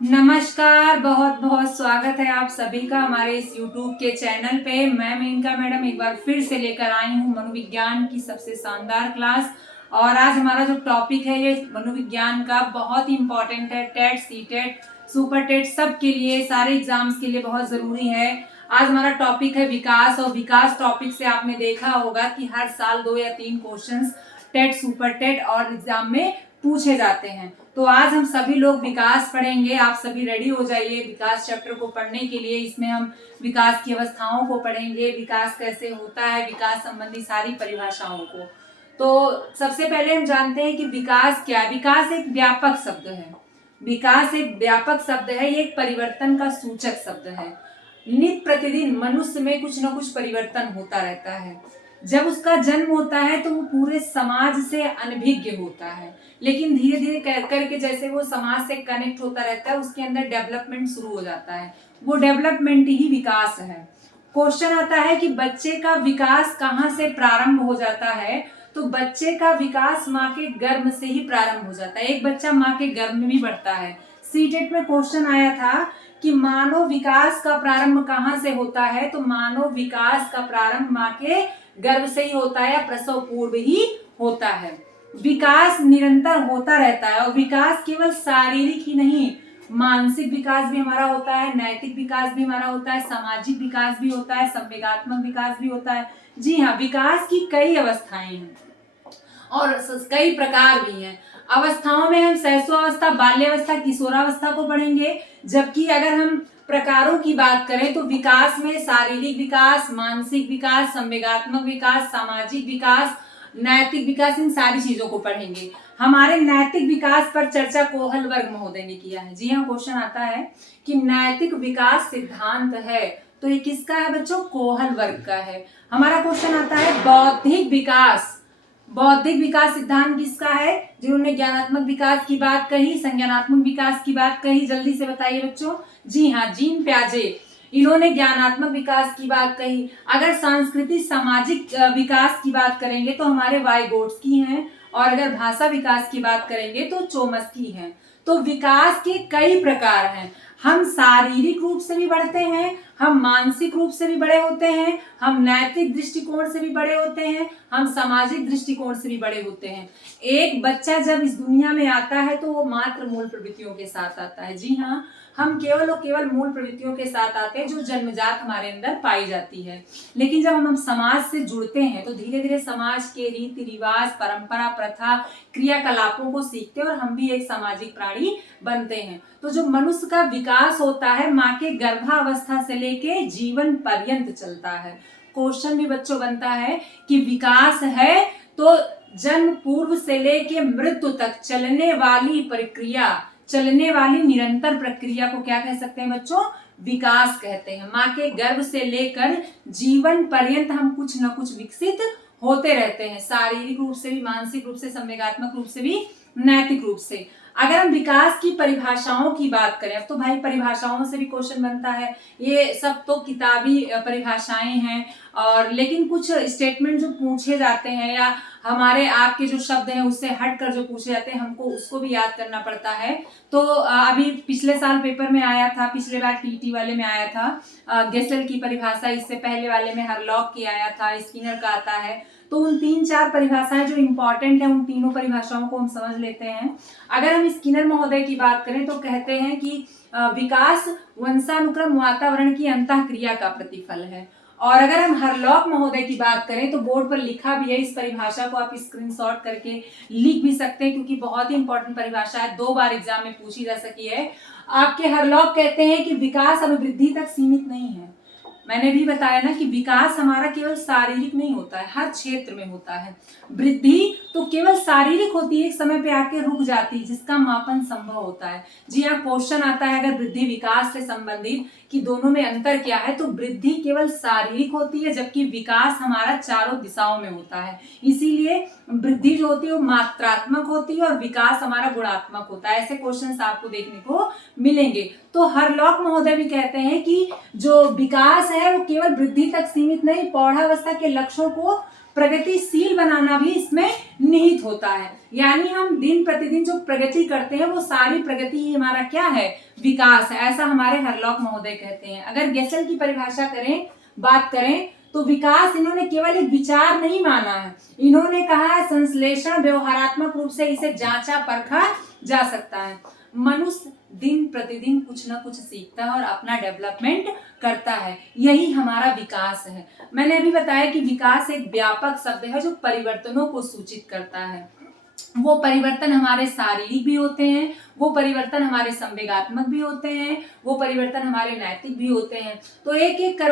नमस्कार, बहुत बहुत स्वागत है आप सभी का हमारे इस YouTube के चैनल पे। मैं मेनका मैडम एक बार फिर से लेकर आई हूँ मनोविज्ञान की सबसे शानदार क्लास। और आज हमारा जो टॉपिक है ये मनोविज्ञान का बहुत ही इम्पोर्टेंट है। TET, C TET, super TET सब के लिए, सारे एग्जाम्स के लिए बहुत ज़रूरी है। आज हमारा टॉपिक है विकास। और विकास टॉपिक से आपने देखा होगा कि हर साल 2 या 3 क्वेश्चंस टेट, सुपर टेट और एग्जाम में पूछे जाते हैं। तो आज हम सभी लोग विकास पढ़ेंगे। आप सभी रेडी हो जाइए विकास चैप्टर को पढ़ने के लिए। इसमें हम विकास की अवस्थाओं को पढ़ेंगे, विकास कैसे होता है, विकास संबंधी सारी परिभाषाओं को। तो सबसे पहले हम जानते हैं कि विकास क्या है। विकास एक व्यापक शब्द है। विकास एक व्यापक शब्द है, ये एक परिवर्तन का सूचक शब्द है। नित्य प्रतिदिन मनुष्य में कुछ न कुछ परिवर्तन होता रहता है। जब उसका जन्म होता है तो वो पूरे समाज से अनभिज्ञ होता है, लेकिन धीरे धीरे करके जैसे वो समाज से कनेक्ट होता रहता है उसके अंदर डेवलपमेंट शुरू हो जाता है। वो डेवलपमेंट ही विकास है। क्वेश्चन आता है कि बच्चे का विकास कहाँ से प्रारंभ हो जाता है। तो बच्चे का विकास माँ के गर्भ से ही प्रारंभ हो जाता है। एक बच्चा माँ के गर्भ में भी बढ़ता है। सीटेट में क्वेश्चन आया था कि मानव विकास का प्रारंभ कहाँ से होता है। तो मानव विकास का प्रारंभ माँ के गर्भ से ही होता है या प्रसव पूर्व ही होता है। विकास निरंतर होता रहता है और विकास केवल शारीरिक ही नहीं, मानसिक विकास भी हमारा होता है, नैतिक विकास भी हमारा होता है, सामाजिक विकास भी होता है, संवेगात्मक विकास भी होता है। जी हाँ, विकास की कई अवस्थाएं हैं और कई प्रकार भी हैं। अवस्थाओं में हम शैशवावस्था, बाल्यावस्था, किशोरावस्था को पढ़ेंगे। जबकि अगर हम प्रकारों की बात करें तो विकास में शारीरिक विकास, मानसिक विकास, संवेगात्मक विकास, सामाजिक विकास, नैतिक विकास, इन सारी चीजों को पढ़ेंगे। हमारे नैतिक विकास पर चर्चा कोहल वर्ग महोदय ने किया है। जी हाँ, क्वेश्चन आता है कि नैतिक विकास सिद्धांत है, तो ये किसका है बच्चों? कोहल वर्ग का है। हमारा क्वेश्चन आता है बौद्धिक विकास। बौद्धिक विकास सिद्धांत किसका है? जिन्होंने ज्ञानात्मक विकास की बात कही, संज्ञानात्मक विकास की बात कही, जल्दी से बताइए बच्चों। जी हाँ, जीन प्याजे, इन्होंने ज्ञानात्मक विकास की बात कही। अगर सांस्कृतिक सामाजिक विकास की बात करेंगे तो हमारे वाइगोट्स्की हैं, और अगर भाषा विकास की बात करेंगे तो चोम्स्की हैं। तो विकास के कई प्रकार हैं। हम शारीरिक रूप से भी बढ़ते हैं, हम मानसिक रूप से भी बड़े होते हैं, हम नैतिक दृष्टिकोण से भी बड़े होते हैं, हम सामाजिक दृष्टिकोण से भी बड़े होते हैं। एक बच्चा जब इस दुनिया में आता है तो वो मात्र मूल प्रवृत्तियों के साथ आता है। जी हाँ, हम केवल और केवल मूल प्रवृत्तियों के साथ आते हैं जो जन्मजात हमारे अंदर पाई जाती है। लेकिन जब हम समाज से जुड़ते हैं तो धीरे धीरे समाज के रीति रिवाज, परंपरा, प्रथा, क्रियाकलापों को सीखते हैं और हम भी एक सामाजिक प्राणी बनते हैं। तो जो मनुष्य का विकास होता है माँ के गर्भावस्था से लेके जीवन पर्यंत चलता है। क्वेश्चन भी बच्चों बनता है कि विकास है तो जन्म पूर्व से लेके मृत्यु तक चलने वाली प्रक्रिया, चलने वाली निरंतर प्रक्रिया को क्या कह सकते हैं बच्चों? विकास कहते हैं। माँ के गर्भ से लेकर जीवन पर्यंत हम कुछ न कुछ विकसित होते रहते हैं, शारीरिक रूप से भी, मानसिक रूप से, संवेगात्मक रूप से भी, नैतिक रूप से। अगर हम विकास की परिभाषाओं की बात करें, अब तो भाई परिभाषाओं से भी क्वेश्चन बनता है। ये सब तो किताबी परिभाषाएं हैं, और लेकिन कुछ स्टेटमेंट जो पूछे जाते हैं या हमारे आपके जो शब्द हैं उससे हटकर जो पूछे जाते हैं, हमको उसको भी याद करना पड़ता है। तो अभी पिछले साल पेपर में आया था, पिछले बार टीटी वाले में आया था गेसेल की परिभाषा, इससे पहले वाले में हरलॉक की आया था, स्किनर का आता है। तो उन 3-4 परिभाषाएं जो इंपॉर्टेंट है उन तीनों परिभाषाओं को हम समझ लेते हैं। अगर हम स्किनर महोदय की बात करें तो कहते हैं कि विकास वंशानुक्रम वातावरण की अंतःक्रिया का प्रतिफल है। और अगर हम हरलॉक महोदय की बात करें तो बोर्ड पर लिखा भी है, इस परिभाषा को आप स्क्रीनशॉट करके लिख भी सकते हैं क्योंकि बहुत ही इंपॉर्टेंट परिभाषा है, 2 बार एग्जाम में पूछी जा सकी है। आपके हरलॉक कहते हैं कि विकास अभिवृद्धि तक सीमित नहीं है। मैंने भी बताया ना कि विकास हमारा केवल शारीरिक नहीं होता है, हर क्षेत्र में होता है। वृद्धि तो केवल शारीरिक होती है, एक समय पे आके रुक जाती है, जिसका मापन संभव होता है। जी हाँ, क्वेश्चन आता है अगर वृद्धि विकास से संबंधित कि दोनों में अंतर क्या है, तो वृद्धि केवल शारीरिक होती है जबकि विकास हमारा चारों दिशाओं में होता है। इसीलिए वृद्धि जो होती है वो मात्रात्मक होती है और विकास हमारा गुणात्मक होता है। ऐसे क्वेश्चंस आपको देखने को मिलेंगे। तो हरलॉक महोदय भी कहते हैं कि जो विकास है वो केवल वृद्धि तक सीमित नहीं, प्रौढ़ावस्था के लक्ष्यों को प्रगतिशील बनाना भी इसमें निहित होता है। यानी हम दिन प्रतिदिन जो प्रगति करते हैं वो सारी प्रगति ही हमारा क्या है, विकास है, ऐसा हमारे हरलॉक महोदय कहते हैं। अगर गेसेल की परिभाषा बात करें तो विकास इन्होंने केवल एक विचार नहीं माना है, इन्होंने कहा है संश्लेषण व्यवहारात्मक रूप से इसे जांचा परखा जा सकता है। मनुष्य दिन प्रतिदिन कुछ ना कुछ सीखता है और अपना डेवलपमेंट करता है, यही हमारा विकास है। मैंने अभी बताया कि विकास एक व्यापक शब्द है जो परिवर्तनों को सूचित करता है। वो परिवर्तन हमारे शारीरिक भी होते हैं, वो परिवर्तन हमारे संवेगात्मक भी होते हैं, वो परिवर्तन हमारे नैतिक भी होते हैं। तो एक एक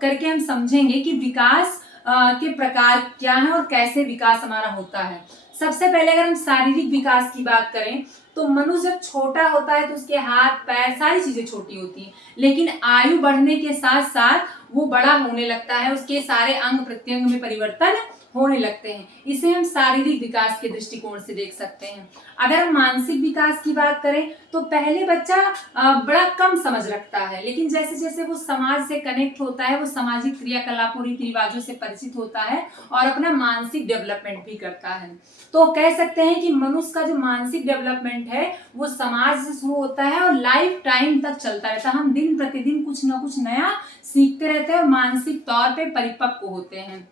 करके हम समझेंगे कि विकास के प्रकार क्या है और कैसे विकास हमारा होता है। सबसे पहले अगर हम शारीरिक विकास की बात करें तो मनुष्य जब छोटा होता है तो उसके हाथ पैर सारी चीजें छोटी होती हैं, लेकिन आयु बढ़ने के साथ साथ वो बड़ा होने लगता है, उसके सारे अंग प्रत्यंग में परिवर्तन होने लगते हैं। इसे हम शारीरिक विकास के दृष्टिकोण से देख सकते हैं। अगर हम मानसिक विकास की बात करें तो पहले बच्चा बड़ा कम समझ रखता है, लेकिन जैसे जैसे वो समाज से कनेक्ट होता है, वो सामाजिक क्रियाकलापों रीति रिवाजों से परिचित होता है और अपना मानसिक डेवलपमेंट भी करता है। तो कह सकते हैं कि मनुष्य का जो मानसिक डेवलपमेंट है वो समाज से शुरू होता है और लाइफ टाइम तक चलता रहता है। हम दिन प्रतिदिन कुछ ना कुछ नया सीखते रहते हैं और मानसिक तौर पे परिपक्व होते हैं।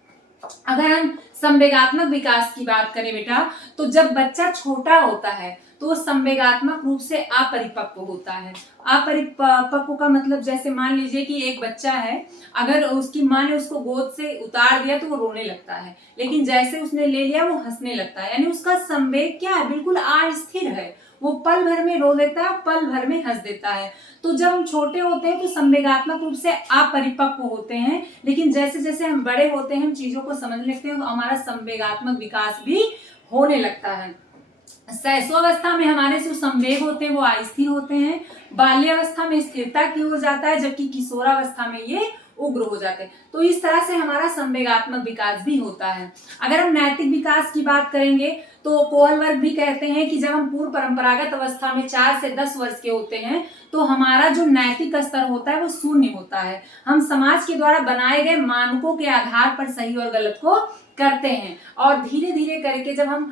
अगर हम संवेगात्मक विकास की बात करें बेटा, तो जब बच्चा छोटा होता है तो वो संवेगात्मक रूप से अपरिपक्व होता है। अपरिपक्व का मतलब जैसे मान लीजिए कि एक बच्चा है, अगर उसकी माँ ने उसको गोद से उतार दिया तो वो रोने लगता है, लेकिन जैसे उसने ले लिया वो हंसने लगता है। यानी उसका संवेग क्या है, बिल्कुल अस्थिर है, वो पल भर में रो देता है, पल भर में हंस देता है। तो जब हम छोटे होते हैं तो संवेगात्मक रूप से अपरिपक्व होते हैं, लेकिन जैसे जैसे हम बड़े होते हैं, हम चीजों को समझने लगते हैं, तो हमारा संवेगात्मक विकास भी होने लगता है। शैशवावस्था में हमारे जो संवेग होते हैं वो अस्थिर होते हैं, बाल्यावस्था में स्थिरता की ओर जाता है, जबकि किशोरावस्था में ये उग्र हो जाते हैं। तो इस तरह से हमारा संवेगात्मक विकास भी होता है। अगर हम नैतिक विकास की बात करेंगे तो कोहलबर्ग भी कहते हैं कि जब हम पूर्व परंपरागत अवस्था में 4 से 10 वर्ष के होते हैं तो हमारा जो नैतिक स्तर होता है वो शून्य होता है। हम समाज के द्वारा बनाए गए मानकों के आधार पर सही और गलत को करते हैं, और धीरे धीरे करके जब हम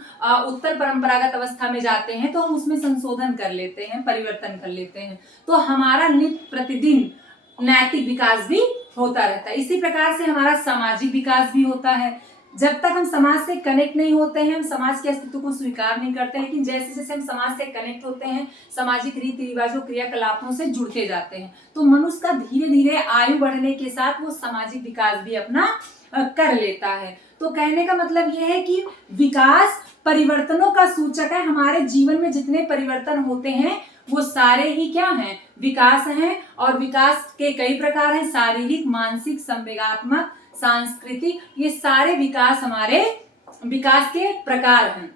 उत्तर परंपरागत अवस्था में जाते हैं तो हम उसमें संशोधन कर लेते हैं, परिवर्तन कर लेते हैं। तो हमारा नित्य प्रतिदिन नैतिक विकास भी होता रहता है। इसी प्रकार से हमारा सामाजिक विकास भी होता है। जब तक हम समाज से कनेक्ट नहीं होते हैं, हम समाज के अस्तित्व को स्वीकार नहीं करते, लेकिन जैसे जैसे हम समाज से कनेक्ट होते हैं, सामाजिक रीति रिवाजों क्रियाकलापों से जुड़ते जाते हैं, तो मनुष्य का धीरे धीरे आयु बढ़ने के साथ वो सामाजिक विकास भी अपना कर लेता है। तो कहने का मतलब ये है कि विकास परिवर्तनों का सूचक है। हमारे जीवन में जितने परिवर्तन होते हैं वो सारे ही क्या हैं, विकास हैं। और विकास के कई प्रकार हैं, शारीरिक, मानसिक, संवेगात्मक, सांस्कृतिक, ये सारे विकास हमारे विकास के प्रकार हैं।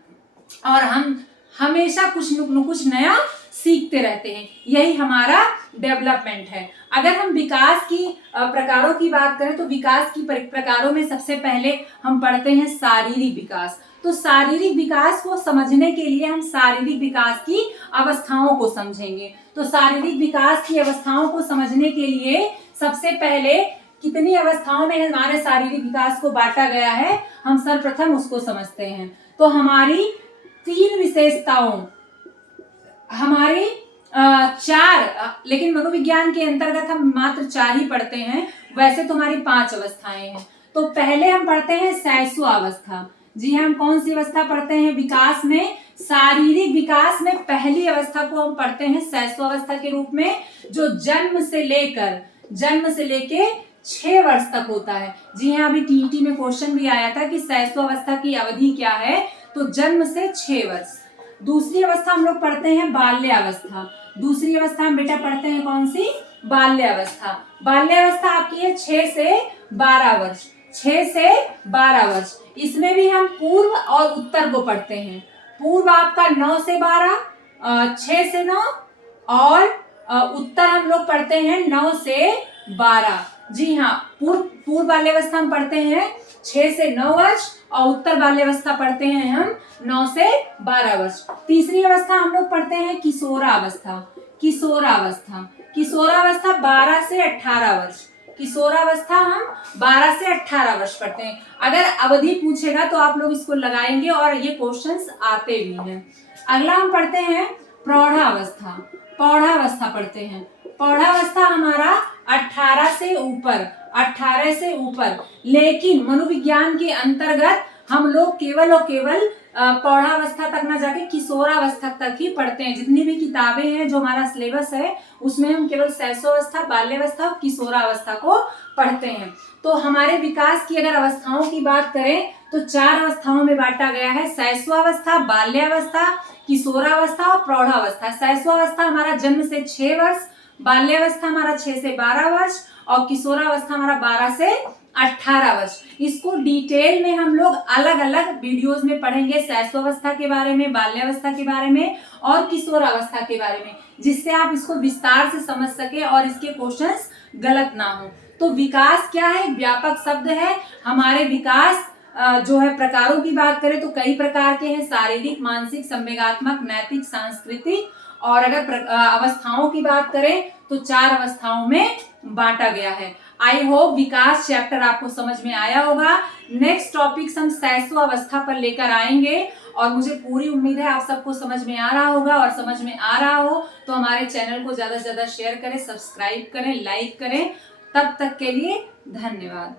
और हम हमेशा कुछ न कुछ नया सीखते रहते हैं, यही हमारा डेवलपमेंट है। अगर हम विकास की प्रकारों की बात करें तो विकास की प्रकारों में सबसे पहले हम पढ़ते हैं शारीरिक विकास। तो शारीरिक विकास को समझने के लिए हम शारीरिक विकास की अवस्थाओं को समझेंगे। तो शारीरिक विकास की अवस्थाओं को समझने के लिए सबसे पहले कितनी अवस्थाओं में हमारे शारीरिक विकास को बांटा गया है, हम सर्वप्रथम उसको समझते हैं। तो हमारी 3 विशेषताओं, हमारी 4, लेकिन मनोविज्ञान के अंतर्गत हम मात्र 4 ही पढ़ते हैं, वैसे तो हमारी 5 अवस्थाएं हैं। तो पहले हम पढ़ते हैं शैशवावस्था। जी हम कौन सी अवस्था पढ़ते हैं विकास में, शारीरिक विकास में पहली अवस्था को हम पढ़ते हैं शैशवावस्था के रूप में, जो जन्म से लेके 6 वर्ष तक होता है। जी हाँ, अभी टीईटी में क्वेश्चन भी आया था कि शैशवावस्था की अवधि क्या है, तो जन्म से 6 वर्ष। दूसरी अवस्था हम लोग पढ़ते हैं बाल्यावस्था। दूसरी अवस्था हम बेटा पढ़ते हैं कौन सी, बाल्यावस्था। बाल्यावस्था आपकी है 6 से 12 वर्ष। 6 से 12 वर्ष, इसमें भी हम पूर्व और उत्तर को पढ़ते हैं। पूर्व आपका 9 से 12, 6 से 9, और उत्तर हम लोग पढ़ते हैं 9 से 12। जी हाँ, पूर्व बाल्यावस्था हम पढ़ते हैं 6 से 9 वर्ष, और उत्तर बाल्यावस्था पढ़ते हैं हम 9 से 12 वर्ष। तीसरी अवस्था हम लोग पढ़ते हैं किशोरावस्था। किशोरावस्था 12 से 18 वर्ष। किशोरावस्था हम 12 से 18 वर्ष पढ़ते हैं। अगर अवधि पूछेगा तो आप लोग इसको लगाएंगे और ये क्वेश्चंस आते भी हैं। अगला हम पढ़ते हैं प्रौढ़ावस्था। प्रौढ़ावस्था पढ़ते हैं। प्रौढ़ावस्था हमारा 18 से ऊपर, 18 से ऊपर, लेकिन मनोविज्ञान के अंतर्गत हम लोग केवल और केवल प्रौढ़ावस्था तक ना जाके किशोरावस्था तक ही पढ़ते हैं। जितनी भी किताबें हैं जो हमारा सिलेबस है उसमें हम केवल शैशवावस्था, बाल्यावस्था और किशोरावस्था को पढ़ते हैं। तो हमारे विकास की अगर अवस्थाओं की बात करें तो 4 अवस्थाओं में बांटा गया है, शैशवावस्था, बाल्यावस्था, किशोरावस्था और प्रौढ़ावस्था। शैशवावस्था हमारा जन्म से 6 वर्ष, बाल्यावस्था हमारा 6 से 12 वर्ष और किशोरावस्था हमारा 12 से 18 वर्ष। इसको डिटेल में हम लोग अलग अलग वीडियोस में पढ़ेंगे, शैशवावस्था के बारे में, बाल्यावस्था के बारे में और किशोरावस्था के बारे में, जिससे आप इसको विस्तार से समझ सके और इसके क्वेश्चंस गलत ना हो। तो विकास क्या है? एक व्यापक शब्द है। हमारे विकास जो है प्रकारों की बात करें तो कई प्रकार के हैं, शारीरिक, मानसिक, संवेगात्मक, नैतिक, सांस्कृतिक। और अगर अवस्थाओं की बात करें तो 4 अवस्थाओं में बांटा गया है। आई होप विकास चैप्टर आपको समझ में आया होगा। नेक्स्ट टॉपिक्स हम शैशवावस्था पर लेकर आएंगे और मुझे पूरी उम्मीद है आप सबको समझ में आ रहा होगा। और समझ में आ रहा हो तो हमारे चैनल को ज्यादा से ज्यादा शेयर करें, सब्सक्राइब करें, लाइक करें। तब तक के लिए धन्यवाद।